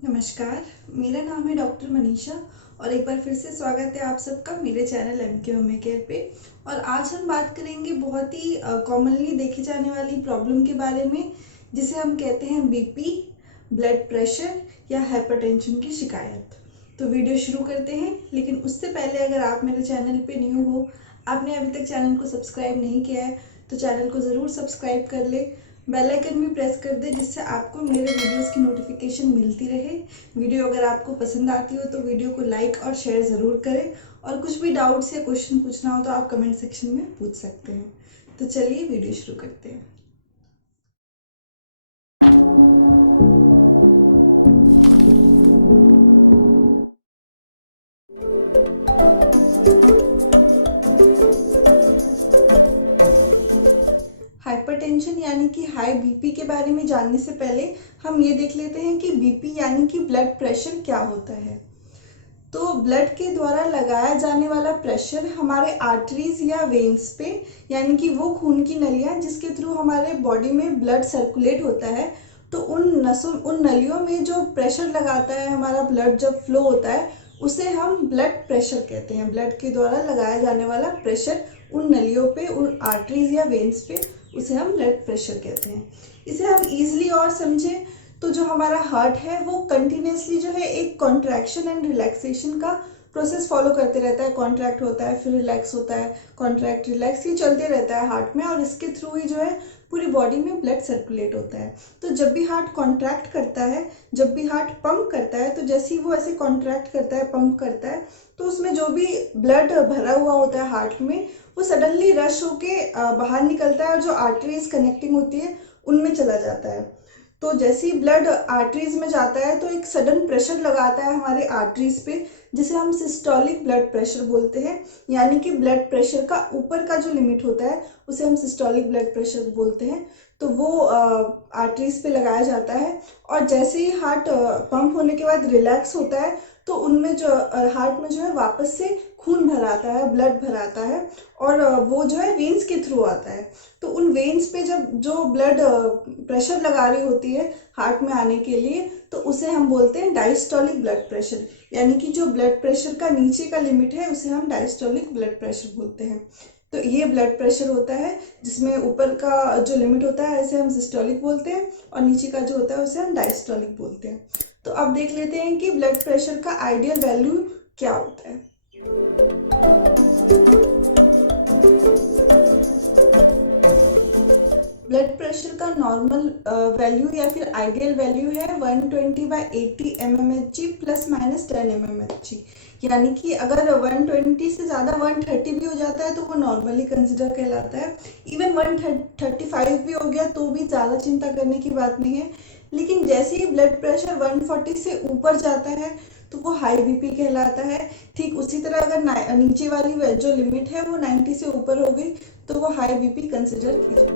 नमस्कार, मेरा नाम है डॉक्टर मनीषा और एक बार फिर से स्वागत है आप सबका मेरे चैनल एमके होम केयर पे। और आज हम बात करेंगे बहुत ही कॉमनली देखी जाने वाली प्रॉब्लम के बारे में, जिसे हम कहते हैं बीपी, ब्लड प्रेशर या हाइपरटेंशन की शिकायत। तो वीडियो शुरू करते हैं, लेकिन उससे पहले अगर आप मेरे चैनल पे न्यू हो, आपने अभी तक चैनल को सब्सक्राइब नहीं किया है, तो चैनल को ज़रूर सब्सक्राइब कर ले, बेल आइकन भी प्रेस कर दे, जिससे आपको मेरे वीडियोस की नोटिफिकेशन मिलती रहे। वीडियो अगर आपको पसंद आती हो तो वीडियो को लाइक और शेयर ज़रूर करें, और कुछ भी डाउट्स या क्वेश्चन पूछना हो तो आप कमेंट सेक्शन में पूछ सकते हैं। तो चलिए वीडियो शुरू करते हैं। हाइपरटेंशन यानी कि हाई बीपी के बारे में जानने से पहले हम ये देख लेते हैं कि बीपी यानी कि ब्लड प्रेशर क्या होता है। तो ब्लड के द्वारा लगाया जाने वाला प्रेशर हमारे आर्टरीज या वेन्स पे, यानी कि वो खून की नलियाँ जिसके थ्रू हमारे बॉडी में ब्लड सर्कुलेट होता है, तो उन नलियों में जो प्रेशर लगाता है, हमारा ब्लड जब फ्लो होता है, उसे हम ब्लड प्रेशर कहते हैं। ब्लड के द्वारा लगाया जाने वाला प्रेशर उन नलियों पे, उन आर्टरीज या वेन्स पे, उसे हम ब्लड प्रेशर कहते हैं। इसे हम ईजिली और समझें तो जो हमारा हार्ट है वो कंटिन्यूसली जो है एक कॉन्ट्रैक्शन एंड रिलैक्सेशन का प्रोसेस फॉलो करते रहता है। कॉन्ट्रैक्ट होता है, फिर रिलैक्स होता है, कॉन्ट्रैक्ट रिलैक्स, ये चलते रहता है हार्ट में, और इसके थ्रू ही जो है पूरी बॉडी में ब्लड सर्कुलेट होता है। तो जब भी हार्ट कॉन्ट्रैक्ट करता है, जब भी हार्ट पंप करता है, तो जैसे ही वो ऐसे कॉन्ट्रैक्ट करता है, पंप करता है, तो उसमें जो भी ब्लड भरा हुआ होता है हार्ट में, वो सडनली रश होके बाहर निकलता है और जो आर्टरीज कनेक्टिंग होती है उनमें चला जाता है। तो जैसे ही ब्लड आर्टरीज में जाता है तो एक सडन प्रेशर लगाता है हमारे आर्टरीज पे, जिसे हम सिस्टोलिक ब्लड प्रेशर बोलते हैं। यानी कि ब्लड प्रेशर का ऊपर का जो लिमिट होता है उसे हम सिस्टोलिक ब्लड प्रेशर बोलते हैं। तो वो आर्टरीज पे लगाया जाता है, और जैसे ही हार्ट पंप होने के बाद रिलैक्स होता है, तो उनमें जो हार्ट में जो है वापस से खून भराता है, ब्लड भराता है, और वो जो है वेन्स के थ्रू आता है। तो उन वेन्स पे जब जो ब्लड प्रेशर लगा रही होती है हार्ट में आने के लिए, तो उसे हम बोलते हैं डायस्टोलिक ब्लड प्रेशर। यानी कि जो ब्लड प्रेशर का नीचे का लिमिट है उसे हम डायस्टोलिक ब्लड प्रेशर बोलते हैं। तो ये ब्लड प्रेशर होता है जिसमें ऊपर का जो लिमिट होता है इसे हम सिस्टोलिक बोलते हैं, और नीचे का जो होता है उसे हम डायस्टोलिक बोलते हैं। तो अब देख लेते हैं कि ब्लड प्रेशर का आइडियल वैल्यू क्या होता है। ब्लड प्रेशर का नॉर्मल वैल्यू या फिर आइडियल वैल्यू है 120/80 mmHg प्लस माइनस 10 mmHg। यानी कि अगर 120 से ज़्यादा 130 भी हो जाता है तो वो नॉर्मली कंसिडर कहलाता है। इवन 135 भी हो गया तो भी ज़्यादा चिंता करने की बात नहीं है। लेकिन जैसे ही ब्लड प्रेशर 140 से ऊपर जाता है तो वो हाई बीपी कहलाता है। ठीक उसी तरह अगर नीचे वाली जो लिमिट है वो 90 से ऊपर हो गई तो वो हाई बीपी कंसिडर की जाती है।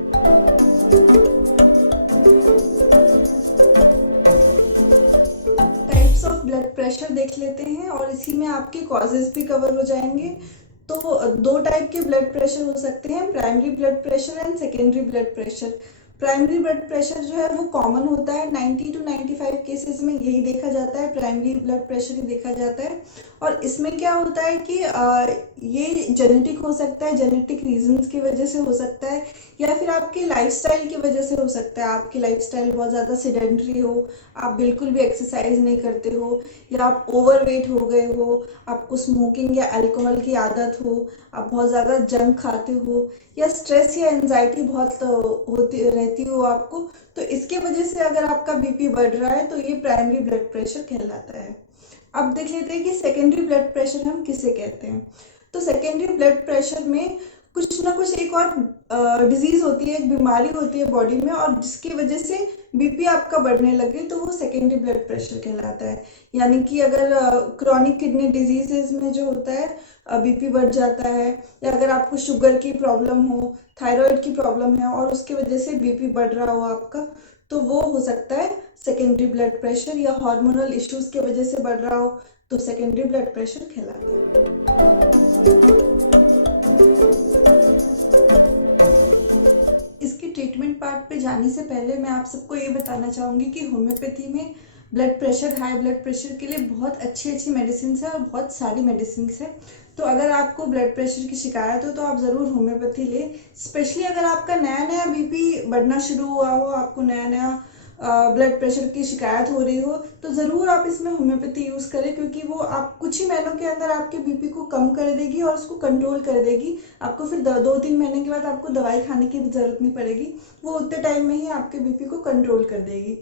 टाइप्स ऑफ ब्लड प्रेशर देख लेते हैं, और इसी में आपके कॉजेज भी कवर हो जाएंगे। तो दो टाइप के ब्लड प्रेशर हो सकते हैं, primary blood pressure and secondary blood pressure. Primary blood pressure जो है वो कॉमन होता है, 90 to 95 केसेस में यही देखा जाता है, प्राइमरी ब्लड प्रेशर ही देखा जाता है। और इसमें क्या होता है कि ये जेनेटिक हो सकता है, जेनेटिक रीजंस की वजह से हो सकता है, या फिर आपके लाइफस्टाइल की वजह से हो सकता है। आपकी लाइफस्टाइल बहुत ज़्यादा सेडेंटरी हो, आप बिल्कुल भी एक्सरसाइज नहीं करते हो, या आप ओवरवेट हो गए हो, आपको स्मोकिंग या अल्कोहल की आदत हो, आप बहुत ज़्यादा जंक खाते हो, या स्ट्रेस या एंजाइटी बहुत होती रहती हो आपको, तो इसके वजह से अगर आपका बीपी बढ़ रहा है तो ये प्राइमरी ब्लड प्रेशर कहलाता है। अब देख लेते हैं कि सेकेंडरी ब्लड प्रेशर हम किसे कहते हैं। तो सेकेंडरी ब्लड प्रेशर में कुछ ना कुछ एक और डिजीज होती है, एक बीमारी होती है बॉडी में, और जिसकी वजह से बीपी आपका बढ़ने लगे तो वो सेकेंडरी ब्लड प्रेशर कहलाता है। यानी कि अगर क्रॉनिक किडनी डिजीजेज में जो होता है बीपी बढ़ जाता है, या अगर आपको शुगर की प्रॉब्लम हो, थायराइड की प्रॉब्लम है और उसकी वजह से बीपी बढ़ रहा हो आपका, तो वो हो सकता है सेकेंडरी ब्लड प्रेशर, या हार्मोनल इश्यूज की वजह से बढ़ रहा हो तो सेकेंडरी ब्लड प्रेशर कहलाता है। इसके ट्रीटमेंट पार्ट पे जाने से पहले मैं आप सबको ये बताना चाहूँगी कि होम्योपैथी में blood pressure, high blood pressure के लिए बहुत अच्छी अच्छी मेडिसिन है और बहुत सारी मेडिसिन है। तो अगर आपको ब्लड प्रेशर की शिकायत हो तो आप ज़रूर होम्योपैथी लें। स्पेशली अगर आपका नया नया बीपी बढ़ना शुरू हुआ हो, आपको नया नया ब्लड प्रेशर की शिकायत हो रही हो, तो ज़रूर आप इसमें होम्योपैथी यूज़ करें, क्योंकि वो आप कुछ ही महीनों के अंदर आपके बीपी को कम कर देगी और उसको कंट्रोल कर देगी। आपको फिर 2-3 महीने के बाद आपको दवाई खाने की भी ज़रूरत नहीं पड़ेगी, वो उतने टाइम में ही आपके बीपी को कंट्रोल कर देगी।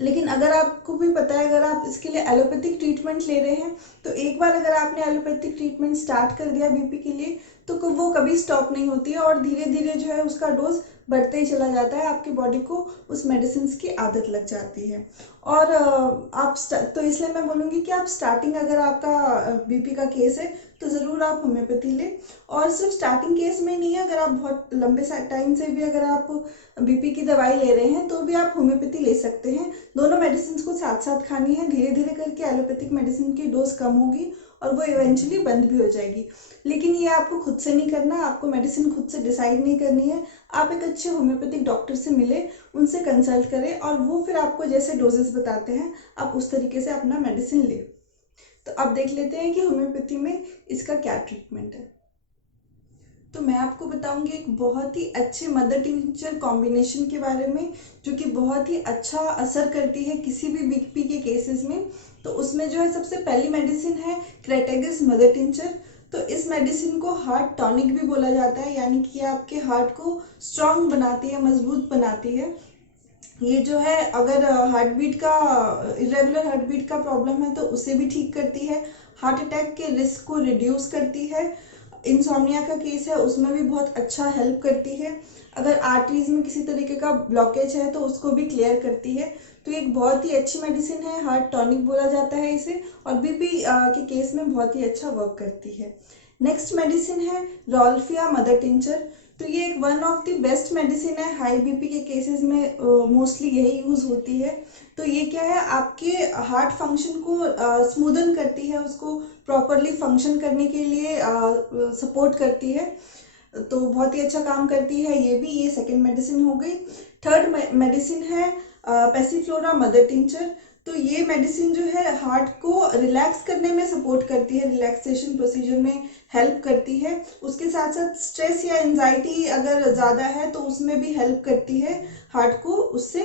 लेकिन अगर आपको भी पता है, अगर आप इसके लिए एलोपैथिक ट्रीटमेंट ले रहे हैं, तो एक बार अगर आपने एलोपैथिक ट्रीटमेंट स्टार्ट कर दिया बीपी के लिए, तो वो कभी स्टॉप नहीं होती है और धीरे धीरे जो है उसका डोज बढ़ते ही चला जाता है, आपकी बॉडी को उस मेडिसिन की आदत लग जाती है। और तो इसलिए मैं बोलूँगी कि आप स्टार्टिंग, अगर आपका बीपी का केस है तो ज़रूर आप होम्योपैथी लें। और सिर्फ स्टार्टिंग केस में नहीं है, अगर आप बहुत लंबे टाइम से भी अगर आप बीपी की दवाई ले रहे हैं तो भी आप होम्योपैथी ले सकते हैं। दोनों मेडिसिन को साथ साथ खानी है, धीरे धीरे करके एलोपैथिक मेडिसिन की डोज कम होगी और वो इवेंचुअली बंद भी हो जाएगी। लेकिन ये आपको खुद से नहीं करना, आपको मेडिसिन खुद से डिसाइड नहीं करनी है। आप एक अच्छे होम्योपैथिक डॉक्टर से मिले, उनसे कंसल्ट करें और वो फिर आपको जैसे डोजेस बताते हैं आप उस तरीके से अपना मेडिसिन लें। तो अब देख लेते हैं कि होम्योपैथी में इसका क्या ट्रीटमेंट है। तो मैं आपको बताऊंगी एक बहुत ही अच्छे मदर टिंचर कॉम्बिनेशन के बारे में, जो कि बहुत ही अच्छा असर करती है किसी भी बीपी के केसेस में। तो उसमें जो है सबसे पहली मेडिसिन है क्रेटेगस मदर टिंचर। तो इस मेडिसिन को हार्ट टॉनिक भी बोला जाता है, यानी कि आपके हार्ट को स्ट्रांग बनाती है, मजबूत बनाती है। ये जो है, अगर हार्ट बीट का, इरेगुलर हार्ट बीट का प्रॉब्लम है तो उसे भी ठीक करती है, हार्ट अटैक के रिस्क को रिड्यूस करती है, इंसोम्निया का केस है उसमें भी बहुत अच्छा हेल्प करती है, अगर आर्टरीज में किसी तरीके का ब्लॉकेज है तो उसको भी क्लियर करती है। तो एक बहुत ही अच्छी मेडिसिन है, हार्ट टॉनिक बोला जाता है इसे, और बीपी के केस में बहुत ही अच्छा वर्क करती है। नेक्स्ट मेडिसिन है रॉल्फिया मदर टिंचर। तो ये एक one of the best medicine है, हाई बीपी के केसेस में मोस्टली यही यूज होती है। तो ये क्या है, आपके हार्ट फंक्शन को स्मूदन करती है, उसको प्रॉपरली फंक्शन करने के लिए सपोर्ट करती है। तो बहुत ही अच्छा काम करती है ये भी। ये सेकंड मेडिसिन हो गई। थर्ड मेडिसिन है पैसिफ्लोरा मदर टिंचर। तो ये मेडिसिन जो है हार्ट को रिलैक्स करने में सपोर्ट करती है, रिलैक्सेशन प्रोसीजर में हेल्प करती है। उसके साथ साथ स्ट्रेस या एंजाइटी अगर ज़्यादा है तो उसमें भी हेल्प करती है, हार्ट को उससे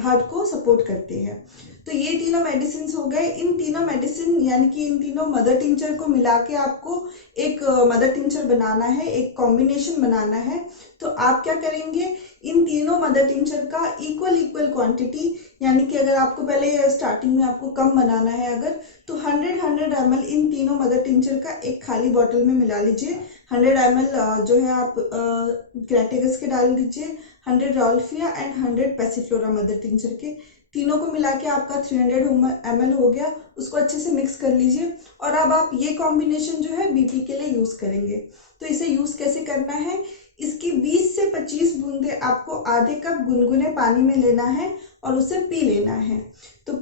हार्ट को सपोर्ट करती है। तो ये तीनों मेडिसिन हो गए। इन तीनों मेडिसिन यानी कि इन तीनों मदर टिंचर को मिला के आपको एक मदर टिंचर बनाना है, एक कॉम्बिनेशन बनाना है। तो आप क्या करेंगे, इन तीनों मदर टिंचर का इक्वल क्वांटिटी, यानी कि अगर आपको पहले स्टार्टिंग में आपको कम बनाना है अगर, तो 100 ml इन तीनों मदर टिंचर का एक खाली बॉटल में मिला लीजिए। 100 ml जो है आप क्रेटेगस के डाल दीजिए, 100 Rauwolfia and 100 Passiflora mother tincture के, तीनों को मिला के आपका 300 ml हो गया। उसको अच्छे से मिक्स कर लीजिए और अब आप ये कॉम्बिनेशन जो है बीपी के लिए यूज करेंगे। तो इसे यूज कैसे करना है, इसकी 20 से 25 बूंदे आपको आधे कप गुनगुने पानी में लेना है और उसे पी लेना है। तो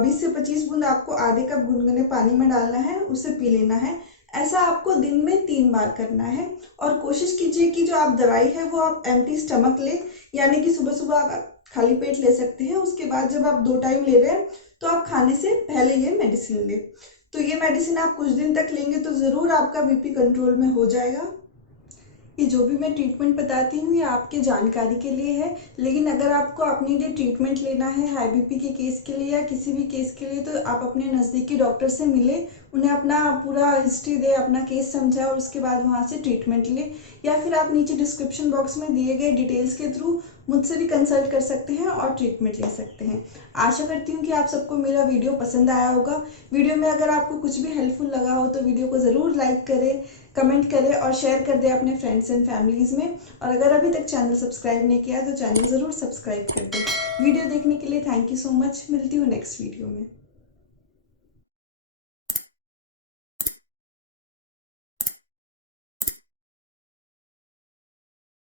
20 से 25 बूंद आपको आधे कप गुनगुने पानी में डालना है, उसे पी लेना है। ऐसा आपको दिन में 3 बार करना है। और कोशिश कीजिए कि जो आप दवाई है वो आप एम्प्टी स्टमक लें, यानी कि सुबह सुबह आप खाली पेट ले सकते हैं। उसके बाद जब आप 2 टाइम ले रहे हैं तो आप खाने से पहले ये मेडिसिन लें। तो ये मेडिसिन आप कुछ दिन तक लेंगे तो ज़रूर आपका बीपी कंट्रोल में हो जाएगा। ये जो भी मैं ट्रीटमेंट बताती हूँ ये आपके जानकारी के लिए है, लेकिन अगर आपको अपने लिए ट्रीटमेंट लेना है हाई बीपी के केस के लिए या किसी भी केस के लिए, तो आप अपने नज़दीकी डॉक्टर से मिले, उन्हें अपना पूरा हिस्ट्री दे, अपना केस समझा और उसके बाद वहाँ से ट्रीटमेंट ले। या फिर आप नीचे डिस्क्रिप्शन बॉक्स में दिए गए डिटेल्स के थ्रू मुझसे भी कंसल्ट कर सकते हैं और ट्रीटमेंट ले सकते हैं। आशा करती हूँ कि आप सबको मेरा वीडियो पसंद आया होगा। वीडियो में अगर आपको कुछ भी हेल्पफुल लगा हो तो वीडियो को ज़रूर लाइक करें, कमेंट करें और शेयर कर दें अपने फ्रेंड्स एंड फैमिलीज़ में। और अगर अभी तक चैनल सब्सक्राइब नहीं किया तो चैनल ज़रूर सब्सक्राइब कर दें। वीडियो देखने के लिए थैंक यू सो मच। मिलती हूँ नेक्स्ट वीडियो में।